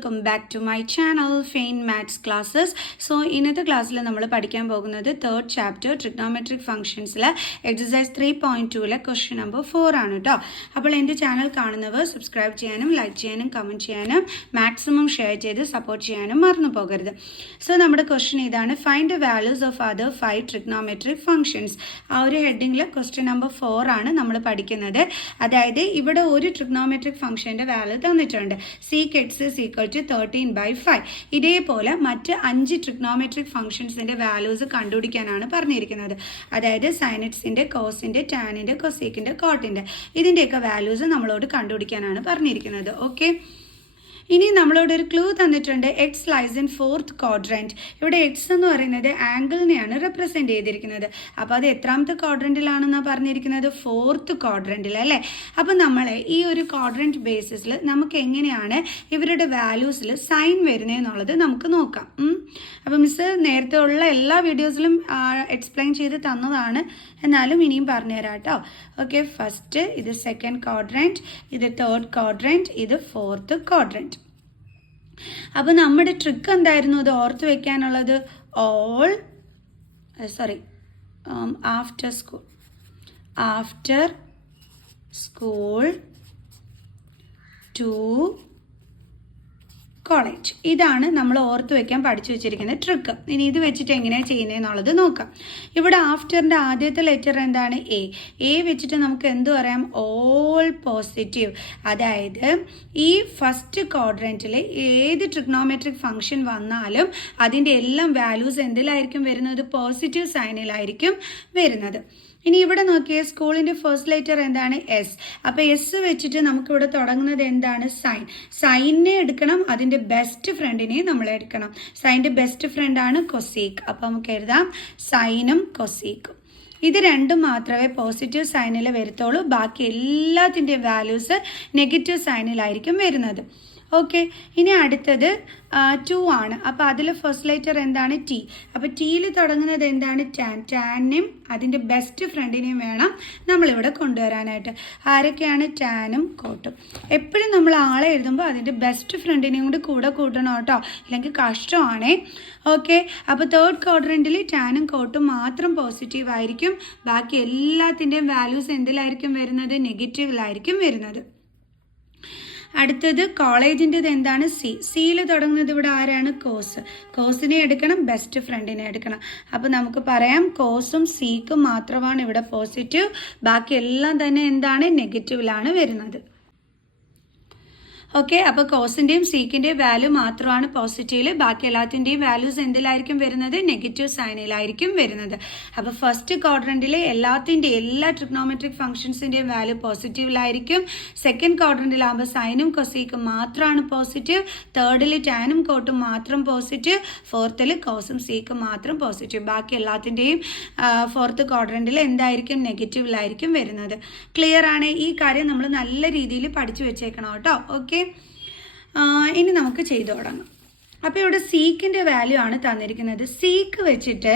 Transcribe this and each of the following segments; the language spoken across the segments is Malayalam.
Welcome back to my channel fine maths classes. So ഇന്നത്തെ ക്ലാസ്സിൽ നമ്മൾ പഠിക്കാൻ പോകുന്നത് തേർഡ് ചാപ്റ്റർ ട്രിഗ്നോമെട്രിക് ഫംഗ്ഷൻസിലെ എക്സസൈസ് 3.2 ക്വസ്റ്റ്യൻ നമ്പർ 4 ആണ് കേട്ടോ. അപ്പോൾ എൻ്റെ ചാനൽ കാണുന്നവർ സബ്സ്ക്രൈബ് ചെയ്യാനും ലൈക്ക് ചെയ്യാനും കമൻറ്റ് ചെയ്യാനും മാക്സിമം ഷെയർ ചെയ്ത് സപ്പോർട്ട് ചെയ്യാനും മറന്നു പോകരുത്. സോ നമ്മുടെ ക്വസ്റ്റ്യൻ ഇതാണ്, find the values of other 5 trigonometric functions. ആ ഒരു ഹെഡിങ്ങിൽ ക്വസ്റ്റ്യൻ നമ്പർ 4 ആണ് നമ്മൾ പഠിക്കുന്നത്. അതായത് ഇവിടെ ഒരു ട്രിഗ്നോമെട്രിക് ഫംഗ്ഷൻ്റെ വാല്യൂ തന്നിട്ടുണ്ട്, sec x is equal to 13/5. ഇതേപോലെ മറ്റ് 5 ട്രിഗ്നോമെട്രിക് ഫംഗ്ഷൻസിൻ്റെ വാല്യൂസ് കണ്ടുപിടിക്കാനാണ് പറഞ്ഞിരിക്കുന്നത്. അതായത് സൈൻ എക്സിൻ്റെ, കോസിൻ്റെ, ടാനിൻ്റെ, കൊസീക്കിൻ്റെ, കോട്ടിൻ്റെ ഇതിൻ്റെയൊക്കെ വാല്യൂസ് നമ്മളോട് കണ്ടുപിടിക്കാനാണ് പറഞ്ഞിരിക്കുന്നത്. ഓക്കെ, ഇനി നമ്മളോട് ഒരു ക്ലൂ തന്നിട്ടുണ്ട്, X lies in 4th quadrant. ഇവിടെ എക്സ് എന്ന് പറയുന്നത് ആംഗിളിനെയാണ് റെപ്രസെൻറ്റ് ചെയ്തിരിക്കുന്നത്. അപ്പോൾ അത് എത്രാമത്തെ ക്വാഡ്രൻറ്റിലാണെന്നാണ് പറഞ്ഞിരിക്കുന്നത്? 4th ക്വാഡ്രൻറ്റിൽ അല്ലേ. അപ്പോൾ നമ്മൾ ഈ ഒരു ക്വാഡ്രൻറ്റ് ബേസിസിൽ നമുക്ക് എങ്ങനെയാണ് ഇവരുടെ വാല്യൂസിൽ സൈൻ വരുന്നതെന്നുള്ളത് നമുക്ക് നോക്കാം. അപ്പോൾ മിസ് നേരത്തെ ഉള്ള എല്ലാ വീഡിയോസിലും എക്സ്പ്ലെയിൻ ചെയ്ത് തന്നതാണ്, എന്നാലും ഇനിയും പറഞ്ഞുതരാം കേട്ടോ. ഓക്കെ, ഫസ്റ്റ് ഇത് 2nd ക്വാഡ്രൻറ്റ്, ഇത് 3rd ക്വാഡ്രൻറ്റ്, ഇത് 4th ക്വാഡ്രൻറ്റ്. അപ്പോൾ നമ്മുടെ ട്രിക്ക് എന്തായിരുന്നു അത് ഓർത്ത് വെക്കാനുള്ളത്? After school to college. ഇതാണ് നമ്മൾ ഓർത്ത് വെക്കാൻ പഠിച്ചു വെച്ചിരിക്കുന്ന ട്രിക്ക്. ഇനി ഇത് വെച്ചിട്ട് എങ്ങനെയാണ് ചെയ്യുന്നതെന്നുള്ളത് നോക്കാം. ഇവിടെ ആഫ്റ്ററിൻ്റെ ആദ്യത്തെ ലെറ്റർ എന്താണ്? എ വെച്ചിട്ട് നമുക്ക് എന്ത് പറയാം? All positive. അതായത് ഈ ഫസ്റ്റ് ക്വാഡ്രൻറ്റിൽ ഏത് ട്രിഗ്നോമെട്രിക് ഫംഗ്ഷൻ വന്നാലും അതിൻ്റെ എല്ലാം വാല്യൂസ് എന്തിലായിരിക്കും വരുന്നത്? പോസിറ്റീവ് സൈനിലായിരിക്കും വരുന്നത്. ഇനി ഇവിടെ നോക്കിയേ, സ്കൂളിൻ്റെ ഫസ്റ്റ് ലെറ്റർ എന്താണ്? എസ്. അപ്പോൾ എസ് വെച്ചിട്ട് നമുക്കിവിടെ തുടങ്ങുന്നത് എന്താണ്? സൈൻ. സൈനിനെ എടുക്കണം, അതിൻ്റെ ബെസ്റ്റ് ഫ്രണ്ടിനെ നമ്മൾ എടുക്കണം. സൈൻ്റെ ബെസ്റ്റ് ഫ്രണ്ടാണ് കൊസീക്ക്. അപ്പോൾ നമുക്ക് എഴുതാം സൈനും കൊസീക്കും. ഇത് രണ്ടും മാത്രമേ പോസിറ്റീവ് സൈനിൽ വരത്തുള്ളൂ, ബാക്കി എല്ലാത്തിൻ്റെയും വാല്യൂസ് നെഗറ്റീവ് സൈനിലായിരിക്കും വരുന്നത്. ഓക്കെ, ഇനി അടുത്തത് 2 ആണ്. അപ്പോൾ അതിൽ ഫസ്റ്റ് ലെറ്റർ എന്താണ്? ടി. അപ്പോൾ ടിയിൽ തുടങ്ങുന്നത് എന്താണ്? ടാൻ. ടാനും അതിൻ്റെ ബെസ്റ്റ് ഫ്രണ്ടിനെയും വേണം നമ്മളിവിടെ കൊണ്ടുവരാനായിട്ട്. ആരൊക്കെയാണ്? ടാനും കോട്ടും. എപ്പോഴും നമ്മൾ ആളെ എഴുതുമ്പോൾ അതിൻ്റെ ബെസ്റ്റ് ഫ്രണ്ടിനെയും കൂടെ കൂട്ടണം കേട്ടോ, അല്ലെങ്കിൽ കഷ്ടമാണേ. ഓക്കെ, അപ്പോൾ 3rd ക്വാഡ്രൻറ്റിൽ ടാനും കോട്ടും മാത്രം പോസിറ്റീവ് ആയിരിക്കും, ബാക്കി എല്ലാത്തിൻ്റെയും വാല്യൂസ് എന്തിലായിരിക്കും വരുന്നത്? നെഗറ്റീവിലായിരിക്കും വരുന്നത്. അടുത്തത് കോളേജിൻ്റെത് എന്താണ്? സി. സിയിൽ തുടങ്ങുന്നത് ഇവിടെ ആരാണ്? കോസ്. കോസിനെ എടുക്കണം, ബെസ്റ്റ് ഫ്രണ്ടിനെ എടുക്കണം. അപ്പോൾ നമുക്ക് പറയാം കോസും സിക്കും മാത്രമാണ് ഇവിടെ പോസിറ്റീവ്, ബാക്കി എല്ലാം തന്നെ എന്താണ്? നെഗറ്റീവിലാണ് വരുന്നത്. ഓക്കെ, അപ്പോൾ കോസിൻ്റെയും സീക്കിൻ്റെയും വാല്യൂ മാത്രമാണ് പോസിറ്റീവിൽ, ബാക്കി എല്ലാത്തിൻ്റെയും വാല്യൂസ് എന്തിലായിരിക്കും വരുന്നത്? നെഗറ്റീവ് സൈനിലായിരിക്കും വരുന്നത്. അപ്പോൾ ഫസ്റ്റ് ക്വാഡ്രൻറ്റിലെ എല്ലാ ട്രിഗ്നോമെട്രിക് ഫംഗ്ഷൻസിൻ്റെയും വാല്യൂ പോസിറ്റീവിലായിരിക്കും. 2nd ക്വാഡ്രൻറ്റിലാകുമ്പോൾ സൈനും കൊസീക്കും മാത്രമാണ് പോസിറ്റീവ്, 3rd ടാനും കോട്ടും മാത്രം പോസിറ്റീവ്, 4th കോസും സീക്കും മാത്രം പോസിറ്റീവ്, ബാക്കി എല്ലാത്തിൻ്റെയും 4th ക്വാഡ്രൻറ്റിൽ എന്തായിരിക്കും? നെഗറ്റീവിലായിരിക്കും വരുന്നത്. ക്ലിയർ ആണ്? ഈ കാര്യം നമ്മൾ നല്ല രീതിയിൽ പഠിച്ചു വെച്ചേക്കണം കേട്ടോ. ഓക്കെ, ഇനി നമുക്ക് ചെയ്തു തുടങ്ങാം. അപ്പോൾ ഇവിടെ സീക്കിൻ്റെ വാല്യൂ ആണ് തന്നിരിക്കുന്നത്. സീക്ക് വെച്ചിട്ട്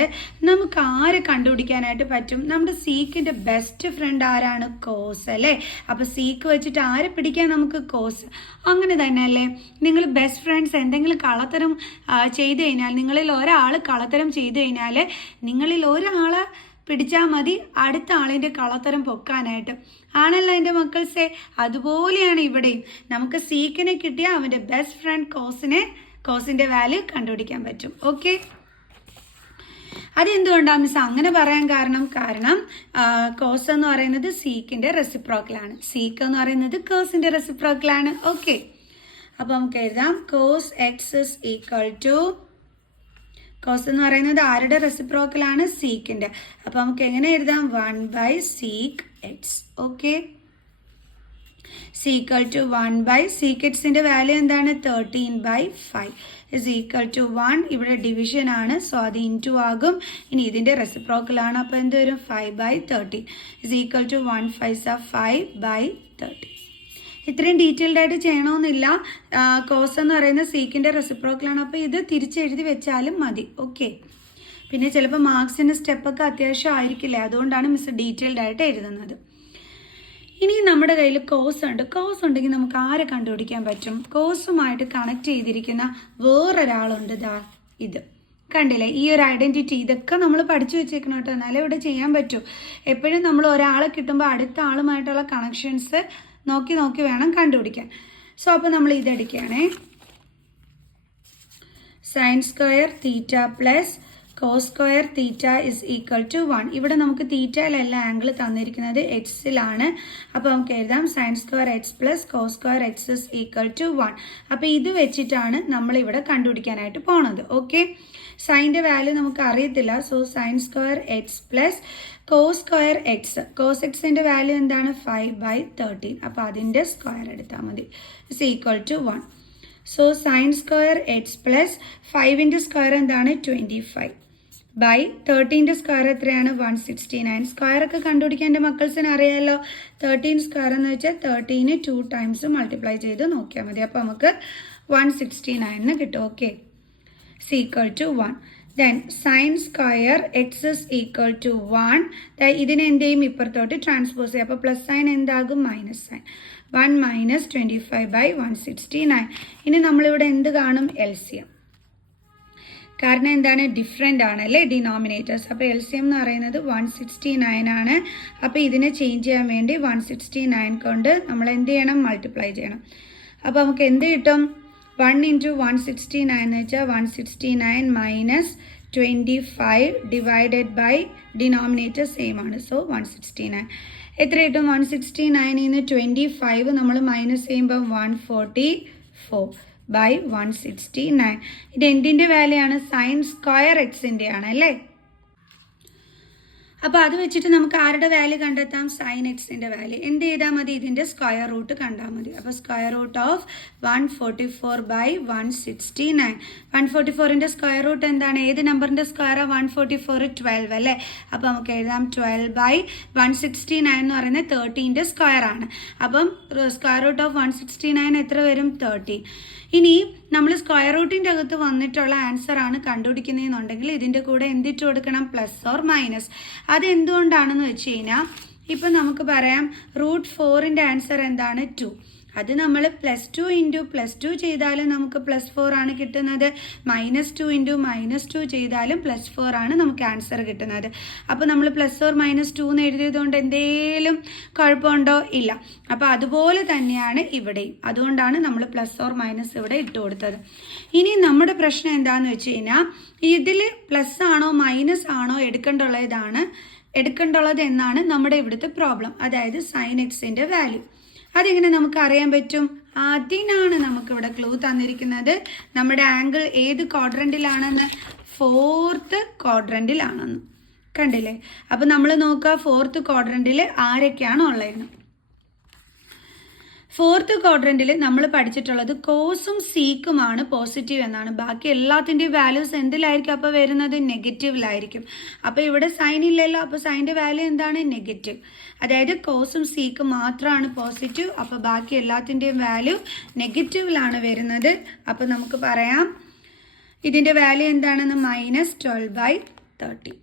നമുക്ക് ആരെ കണ്ടുപിടിക്കാനായിട്ട് പറ്റും? നമ്മുടെ സീക്കിൻ്റെ ബെസ്റ്റ് ഫ്രണ്ട് ആരാണ്? കോസ് അല്ലേ. അപ്പോൾ സീക്ക് വെച്ചിട്ട് ആരെ പിടിക്കാൻ നമുക്ക്? കോസ്. അങ്ങനെ തന്നെ അല്ലേ, നിങ്ങൾ ബെസ്റ്റ് ഫ്രണ്ട്സ് എന്തെങ്കിലും കള്ളത്തരം ചെയ്ത് കഴിഞ്ഞാൽ, നിങ്ങളിൽ ഒരാൾ കള്ളത്തരം ചെയ്ത് കഴിഞ്ഞാൽ നിങ്ങളിൽ ഒരാളെ പിടിച്ചാൽ മതി അടുത്ത ആളിൻ്റെ കള്ളത്തരം പൊക്കാനായിട്ട്. ആണല്ലോ എൻ്റെ മക്കൾസേ? അതുപോലെയാണ് ഇവിടെയും. നമുക്ക് സീക്കിനെ കിട്ടിയാൽ അവൻ്റെ ബെസ്റ്റ് ഫ്രണ്ട് കോസിൻ്റെ വാല്യൂ കണ്ടുപിടിക്കാൻ പറ്റും. ഓക്കെ, അതെന്തുകൊണ്ടാണ് മിസ് അങ്ങനെ പറയാൻ കാരണം കോസ് എന്ന് പറയുന്നത് സീക്കിൻ്റെ റെസിപ്രോക്കലാണ്, സീക്ക് എന്ന് പറയുന്നത് കോസിൻ്റെ റെസിപ്രോക്കലാണ്. ഓക്കെ, അപ്പോൾ നമുക്ക് എഴുതാം cos X is equal to, cos എന്ന് പറയുന്നത് ആരുടെ റെസിപ്രോക്കലാണ്? സീക്കിൻ്റെ. അപ്പോൾ നമുക്ക് എങ്ങനെ എഴുതാം? 1/sec x. Okay, sequel to 1/sec x-ൻ്റെ വാല്യൂ എന്താണ്? 13/5 ഇസ് ഈക്വൽ ടു 1. ഇവിടെ ഡിവിഷൻ ആണ്, സോ അത് ഇൻറ്റു ആകും. ഇനി ഇതിൻ്റെ റെസിപ്രോക്കലാണ്, അപ്പോൾ എന്ത് വരും? 5/13 ഇസ് ഈക്വൽ ടു 1 5 5/13. ഇത്രയും ഡീറ്റെയിൽഡ് ആയിട്ട് ചെയ്യണമെന്നില്ല. കോസ് എന്ന് പറയുന്നത് സീക്കിൻ്റെ റെസിപ്രോക്കലാണ്, അപ്പോൾ ഇത് തിരിച്ചെഴുതി വെച്ചാലും മതി. ഓക്കെ, പിന്നെ ചിലപ്പോൾ മാർക്സിൻ്റെ സ്റ്റെപ്പൊക്കെ അത്യാവശ്യം ആയിരിക്കില്ലേ, അതുകൊണ്ടാണ് മിസ് ഡീറ്റെയിൽഡ് ആയിട്ട് എഴുതുന്നത്. ഇനി നമ്മുടെ കയ്യിൽ കോസ് ഉണ്ട്. കോസ് ഉണ്ടെങ്കിൽ നമുക്ക് ആരെ കണ്ടുപിടിക്കാൻ പറ്റും? കോസുമായിട്ട് കണക്ട് ചെയ്തിരിക്കുന്ന വേറൊരാളുണ്ട്. ദാ ഇത് കണ്ടില്ലേ, ഈ ഒരു ഐഡൻറ്റിറ്റി. ഇതൊക്കെ നമ്മൾ പഠിച്ചു വെച്ചേക്കണം കേട്ടോ, എന്നാലേ ഇവിടെ ചെയ്യാൻ പറ്റൂ. എപ്പോഴും നമ്മൾ ഒരാളെ കിട്ടുമ്പോൾ അടുത്ത ആളുമായിട്ടുള്ള കണക്ഷൻസ് നോക്കി നോക്കി വേണം കണ്ടുപിടിക്കാൻ. സോ അപ്പോൾ നമ്മൾ ഇതെടുക്കുകയാണേ. Sine square theta plus cos square theta is equal to 1. ഇവിടെ നമുക്ക് തീറ്റയിലല്ല ആംഗിൾ തന്നിരിക്കുന്നത്, എക്സിലാണ്. അപ്പോൾ നമുക്ക് എഴുതാം sine square X plus cos square X is equal to 1. അപ്പോൾ ഇത് വെച്ചിട്ടാണ് നമ്മളിവിടെ കണ്ടുപിടിക്കാനായിട്ട് പോണത്. ഓക്കെ, സൈൻ്റെ വാല്യൂ നമുക്ക് അറിയത്തില്ല. So sine square X plus cos square x. Cos എക്സിൻ്റെ വാല്യൂ എന്താണ്? 5/13. അപ്പോൾ അതിൻ്റെ സ്ക്വയർ എടുത്താൽ മതി. Is equal to 1. So sine square X plus 5ൻ്റെ സ്ക്വയർ എന്താണ്? 25/13ൻ്റെ സ്ക്വയർ എത്രയാണ്? 169. സ്ക്വയർ ഒക്കെ കണ്ടുപിടിക്കാൻ എൻ്റെ മക്കൾസിന് അറിയാമല്ലോ. 13 സ്ക്വയർ എന്ന് വെച്ചാൽ 13 2 ടൈംസ് മൾട്ടിപ്ലൈ ചെയ്ത് നോക്കിയാൽ മതി. അപ്പോൾ നമുക്ക് 169 കിട്ടും. Okay, is equal to 1. Then sin square x is equal to 1. ഇതിനെ എന്തെയും ഇപ്പുറത്തോട്ട് ട്രാൻസ്പോസ് ചെയ്യാം. അപ്പോൾ പ്ലസ് സൈൻ എന്താകും? Minus sign. 1 - 25/169. ഇനി നമ്മളിവിടെ എന്ത് കാണും? LCM. കാരണം എന്താണ്? ഡിഫറെൻ്റ് ആണ് അല്ലേ ഡിനോമിനേറ്റേഴ്സ്. അപ്പോൾ LCM എന്ന് പറയുന്നത് 169 ആണ്. അപ്പോൾ ഇതിനെ ചേഞ്ച് ചെയ്യാൻ വേണ്ടി 169 കൊണ്ട് നമ്മൾ എന്ത് ചെയ്യണം? മൾട്ടിപ്ലൈ ചെയ്യണം. അപ്പോൾ നമുക്ക് എന്ത് കിട്ടും? 1 × 169 എന്ന് വെച്ചാൽ 169 - 25 ഡിവൈഡഡ് ബൈ ഡിനോമിനേറ്റർ സെയിം ആണ്. സോ 169 എത്ര കിട്ടും? 169 നിന്ന് 25 നമ്മൾ മൈനസ് ചെയ്യുമ്പോൾ 144/169. ഇത് എന്തിൻ്റെ വാല്യൂ ആണ്? സൈൻ സ്ക്വയർ എക്സിൻ്റെ ആണ് അല്ലേ. അപ്പോൾ അത് വെച്ചിട്ട് നമുക്ക് ആരുടെ വാല്യൂ കണ്ടെത്താം? സൈൻ എക്സിൻ്റെ വാല്യൂ. എന്ത് ചെയ്താൽ മതി? ഇതിൻ്റെ സ്ക്വയർ റൂട്ട് കണ്ടാൽ മതി. അപ്പോൾ സ്ക്വയർ റൂട്ട് ഓഫ് 144/169. 144ൻ്റെ സ്ക്വയർ റൂട്ട് എന്താണ്? ഏത് നമ്പറിൻ്റെ സ്ക്വയറാണ്? 144 12 അല്ലേ. അപ്പോൾ നമുക്ക് എഴുതാം 12/169 എന്ന് പറയുന്നത് 13ൻ്റെ സ്ക്വയർ ആണ്. അപ്പം സ്ക്വയർ റൂട്ട് ഓഫ് 169 എത്ര വരും? 13. ഇനി നമ്മൾ സ്ക്വയർ റൂട്ടിൻ്റെ അകത്ത് വന്നിട്ടുള്ള ആൻസർ ആണ് കണ്ടുപിടിക്കുന്നതെന്നുണ്ടെങ്കിൽ ഇതിൻ്റെ കൂടെ എന്തിട്ട് കൊടുക്കണം? Plus or minus. അത് എന്തുകൊണ്ടാണെന്ന് വെച്ച് കഴിഞ്ഞാൽ ഇപ്പം നമുക്ക് പറയാം √4ൻ്റെ ആൻസർ എന്താണ്? 2. അത് നമ്മൾ +2 × +2 ചെയ്താലും നമുക്ക് +4 ആണ് കിട്ടുന്നത്. -2 × -2 ചെയ്താലും +4 ആണ് നമുക്ക് ആൻസർ കിട്ടുന്നത്. അപ്പോൾ നമ്മൾ പ്ലസ് ഓർ -2 എന്ന് എഴുതിയത് കൊണ്ട് എന്തെങ്കിലും കുഴപ്പമുണ്ടോ? ഇല്ല. അപ്പോൾ അതുപോലെ തന്നെയാണ് ഇവിടെയും. അതുകൊണ്ടാണ് നമ്മൾ പ്ലസ് ഓർ മൈനസ് ഇവിടെ ഇട്ട് കൊടുത്തത്. ഇനി നമ്മുടെ പ്രശ്നം എന്താണെന്ന് വെച്ച് കഴിഞ്ഞാൽ ഇതിൽ പ്ലസ് ആണോ മൈനസ് ആണോ എടുക്കേണ്ടുള്ളത് എന്നാണ് നമ്മുടെ ഇവിടുത്തെ പ്രോബ്ലം. അതായത് സൈൻ എക്സിൻ്റെ വാല്യൂ അതെങ്ങനെ നമുക്ക് അറിയാൻ പറ്റും? അതിനാണ് നമുക്കിവിടെ ക്ലൂ തന്നിരിക്കുന്നത്. നമ്മുടെ ആംഗിൾ ഏത് ക്വാഡ്രൻറ്റിലാണെന്ന്? 4th ക്വാഡ്രൻറ്റിലാണെന്ന്. കണ്ടില്ലേ? അപ്പോൾ നമ്മൾ നോക്കുക 4th ക്വാഡ്രൻറ്റിൽ ആരൊക്കെയാണോ ഉള്ളതെന്ന്. 4th ക്വാഡ്രൻറ്റിൽ നമ്മൾ പഠിച്ചിട്ടുള്ളത് കോസും സീക്കുമാണ് പോസിറ്റീവ് എന്നാണ്. ബാക്കി എല്ലാത്തിൻ്റെയും വാല്യൂസ് എന്തിലായിരിക്കും അപ്പോൾ വരുന്നത്? നെഗറ്റീവിലായിരിക്കും. അപ്പോൾ ഇവിടെ സൈൻ ഇല്ലല്ലോ. അപ്പോൾ സൈൻ്റെ വാല്യൂ എന്താണ്? നെഗറ്റീവ്. അതായത് കോസും സീക്കും മാത്രമാണ് പോസിറ്റീവ്. അപ്പോൾ ബാക്കി എല്ലാത്തിൻ്റെയും വാല്യൂ നെഗറ്റീവിലാണ് വരുന്നത്. അപ്പോൾ നമുക്ക് പറയാം ഇതിൻ്റെ വാല്യൂ എന്താണെന്ന്? -12/30.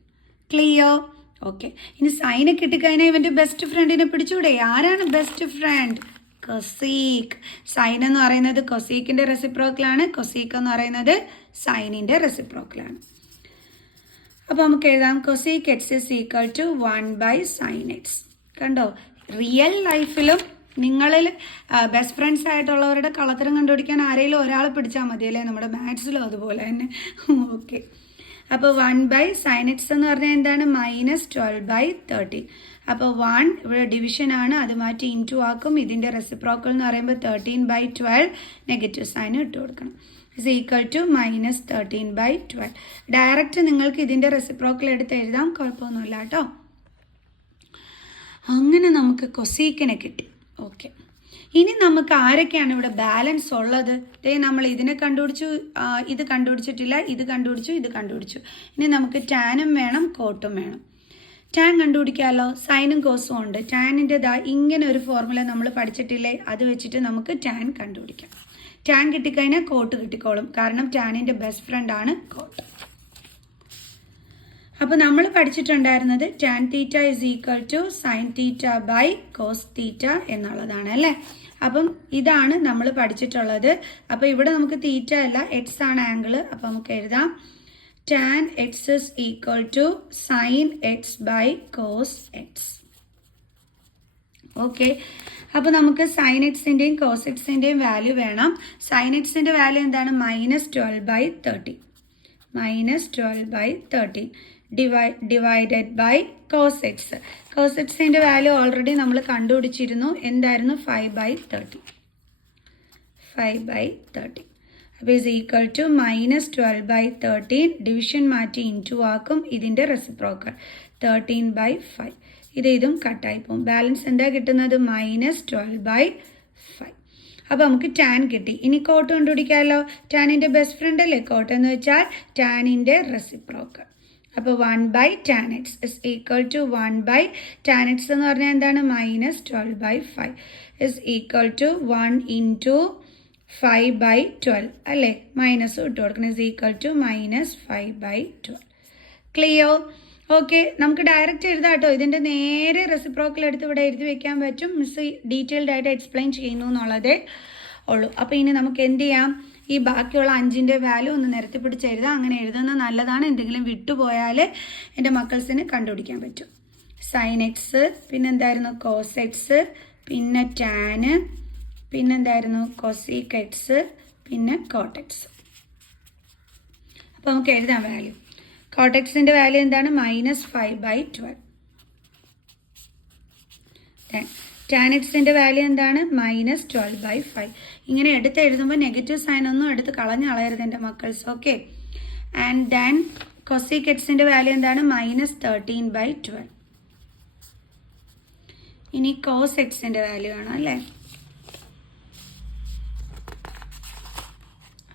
ക്ലിയർ? ഓക്കെ. ഇനി സൈനെ കിട്ടിക്കഴിഞ്ഞാൽ ഇവൻ്റെ ബെസ്റ്റ് ഫ്രണ്ടിനെ പിടിച്ചുകൂടെ? ആരാണ് ബെസ്റ്റ് ഫ്രണ്ട്? കൊസീക്ക്. സൈൻ എന്ന് പറയുന്നത് കൊസീക്കിൻ്റെ റെസിപ്രോക്കലാണ്. കൊസീക്ക് എന്ന് പറയുന്നത് സൈനിൻ്റെ റെസിപ്രോക്കലാണ്. അപ്പോൾ നമുക്ക് എഴുതാം cosec X is equal to 1/sin x. കണ്ടോ? റിയൽ ലൈഫിലും നിങ്ങളിൽ ബെസ്റ്റ് ഫ്രണ്ട്സ് ആയിട്ടുള്ളവരുടെ കളത്തരം കണ്ടുപിടിക്കാൻ ആരെങ്കിലും ഒരാളെ പിടിച്ചാൽ മതിയല്ലേ. നമ്മുടെ മാത്സിലും അതുപോലെ തന്നെ. ഓക്കെ. അപ്പോൾ 1/sin x എന്ന് പറഞ്ഞാൽ എന്താണ്? -12/30. അപ്പോൾ 1 ഇവിടെ ഡിവിഷനാണ്, അത് മാറ്റി ഇൻറ്റു ആക്കും. ഇതിൻ്റെ റെസിപ്രോക്കൽ എന്ന് പറയുമ്പോൾ 13/12 നെഗറ്റീവ് സൈൻ ഇട്ട് കൊടുക്കണം. Is equal to -13/12. ഡയറക്റ്റ് നിങ്ങൾക്ക് ഇതിൻ്റെ റെസിപ്രോക്കൽ എടുത്ത് എഴുതാം, കുഴപ്പമൊന്നുമില്ല കേട്ടോ. അങ്ങനെ നമുക്ക് കൊസീക്കിനെ കിട്ടി. ഓക്കെ. ഇനി നമുക്ക് ആരൊക്കെയാണ് ഇവിടെ ബാലൻസ് ഉള്ളത്? നമ്മൾ ഇതിനെ കണ്ടുപിടിച്ചു, ഇത് കണ്ടുപിടിച്ചിട്ടില്ല, ഇത് കണ്ടുപിടിച്ചു. ഇനി നമുക്ക് ടാനും വേണം, കോട്ടും വേണം. ടാൻ കണ്ടുപിടിക്കാമല്ലോ. സൈനും കോസും ഉണ്ട്. ടാനിൻ്റെ ഇങ്ങനെ ഒരു ഫോർമുല നമ്മൾ പഠിച്ചിട്ടില്ലേ? അത് വെച്ചിട്ട് നമുക്ക് ടാൻ കണ്ടുപിടിക്കാം. ടാൻ കിട്ടിക്കഴിഞ്ഞാൽ കോട്ട് കിട്ടിക്കോളും. കാരണം ടാനിൻ്റെ ബെസ്റ്റ് ഫ്രണ്ടാണ് കോട്ട്. അപ്പോൾ നമ്മൾ പഠിച്ചിട്ടുണ്ടായിരുന്നത് tan theta is equal to sine theta by cos theta എന്നുള്ളതാണ് അല്ലേ. അപ്പം ഇതാണ് നമ്മൾ പഠിച്ചിട്ടുള്ളത്. അപ്പോൾ ഇവിടെ നമുക്ക് തീറ്റ അല്ല എക്സ് ആണ് ആംഗിൾ. അപ്പോൾ നമുക്ക് എഴുതാം tan X is equal to sine X by cos X. Okay, അപ്പോൾ നമുക്ക് സൈൻ എക്സിൻ്റെയും കോസ് എക്സിൻ്റെയും വാല്യൂ വേണം. സൈൻ എക്സിൻ്റെ വാല്യൂ എന്താണ്? -12/13 -12/13 divided by cos X. Cos എക്സിൻ്റെ വാല്യൂ ഓൾറെഡി നമ്മൾ കണ്ടുപിടിച്ചിരുന്നു. എന്തായിരുന്നു? 5/30. അപ്പോൾ ഈസ് ഈക്വൽ ടു -12/13. ഡിവിഷൻ മാറ്റി ഇൻറ്റു ആക്കും. ഇതിൻ്റെ റെസിപ്രോക്കൽ 13/5. ഇതും കട്ടായി പോകും. ബാലൻസ് എന്താ കിട്ടുന്നത്? -12/5. അപ്പോൾ നമുക്ക് ടാൻ കിട്ടി. ഇനി കോട്ട് കണ്ടുപിടിക്കാമല്ലോ. ടാനിൻ്റെ ബെസ്റ്റ് ഫ്രണ്ട് അല്ലേ കോട്ട് എന്ന് വെച്ചാൽ ടാനിൻ്റെ റെസിപ്രോക്കൽ. അപ്പോൾ 1/tan x is equal to 1/tan x എന്ന് പറഞ്ഞാൽ എന്താണ്? -12/5 ഇസ് ഈക്വൽ ടു 1 × 5/12 അല്ലേ. മൈനസ് ഇട്ട് കൊടുക്കണം. Is equal to -5/12. Clear? Okay, നമുക്ക് ഡയറക്റ്റ് എഴുതാം കേട്ടോ. ഇതിൻ്റെ നേരെ റെസിപ്രോക്കൽ എടുത്ത് ഇവിടെ എഴുതി വെക്കാൻ പറ്റും. മിസ് ഡീറ്റെയിൽഡ് ആയിട്ട് എക്സ്പ്ലെയിൻ ചെയ്യുന്നു എന്നുള്ളതേ ഉള്ളൂ. അപ്പോൾ ഇനി നമുക്ക് എന്ത് ചെയ്യാം? ഈ ബാക്കിയുള്ള 5ൻ്റെ വാല്യൂ ഒന്ന് നിരത്തി പിടിച്ച് എഴുതാം. അങ്ങനെ എഴുതുന്നത് നല്ലതാണ്. എന്തെങ്കിലും വിട്ടുപോയാൽ എൻ്റെ മക്കൾസിന് കണ്ടുപിടിക്കാൻ പറ്റും. സൈൻ എക്സ്, പിന്നെന്തായിരുന്നു? കോസ് എക്സ്, പിന്നെ ടാന്, പിന്നെന്തായിരുന്നു? കൊസീക്ക് എക്സ്, പിന്നെ കോട്ടെക്സ്. അപ്പോൾ നമുക്ക് എഴുതാം വാല്യൂ. കോട്ടെക്സിൻ്റെ വാല്യൂ എന്താണ്? -5/12. ടാൻ എക്സിൻ്റെ വാല്യൂ എന്താണ്? -12/5. ഇങ്ങനെ എടുത്ത് എഴുതുമ്പോൾ നെഗറ്റീവ് സൈൻ ഒന്നും എടുത്ത് കളയരുത് എൻ്റെ മക്കൾസ്. ഓക്കെ, ആൻഡ് ദെൻ കൊസീക്ക് എക്സിൻ്റെ വാല്യൂ എന്താണ്? -13/12. ഇനി കോസ് എക്സിൻ്റെ വാല്യൂ ആണ് അല്ലേ.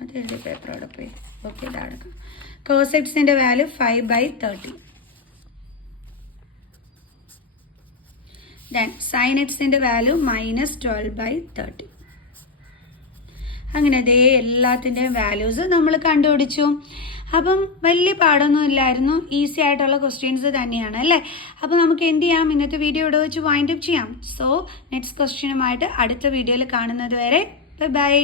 അത് എഴുതി പേപ്പറോടെ പോയി. ഓക്കെ, ഇതാടുക്കാം. കോസ് എക്സിൻ്റെ വാല്യൂ 5/30. ദെൻ സൈൻ എക്സിൻ്റെ വാല്യൂ -12/30. അങ്ങനെ അതേ എല്ലാത്തിൻ്റെയും വാല്യൂസ് നമ്മൾ കണ്ടുപിടിച്ചു. അപ്പം വലിയ പാടൊന്നും ഇല്ലായിരുന്നു. ഈസി ആയിട്ടുള്ള ക്വസ്റ്റ്യൻസ് തന്നെയാണ് അല്ലേ. അപ്പോൾ നമുക്ക് എന്ത് ചെയ്യാം? ഇന്നത്തെ വീഡിയോ ഇവിടെ വെച്ച് വൈൻഡ് അപ്പ് ചെയ്യാം. സോ നെക്സ്റ്റ് ക്വസ്റ്റ്യനുമായിട്ട് അടുത്ത വീഡിയോയിൽ കാണുന്നത് വരെ ബൈ.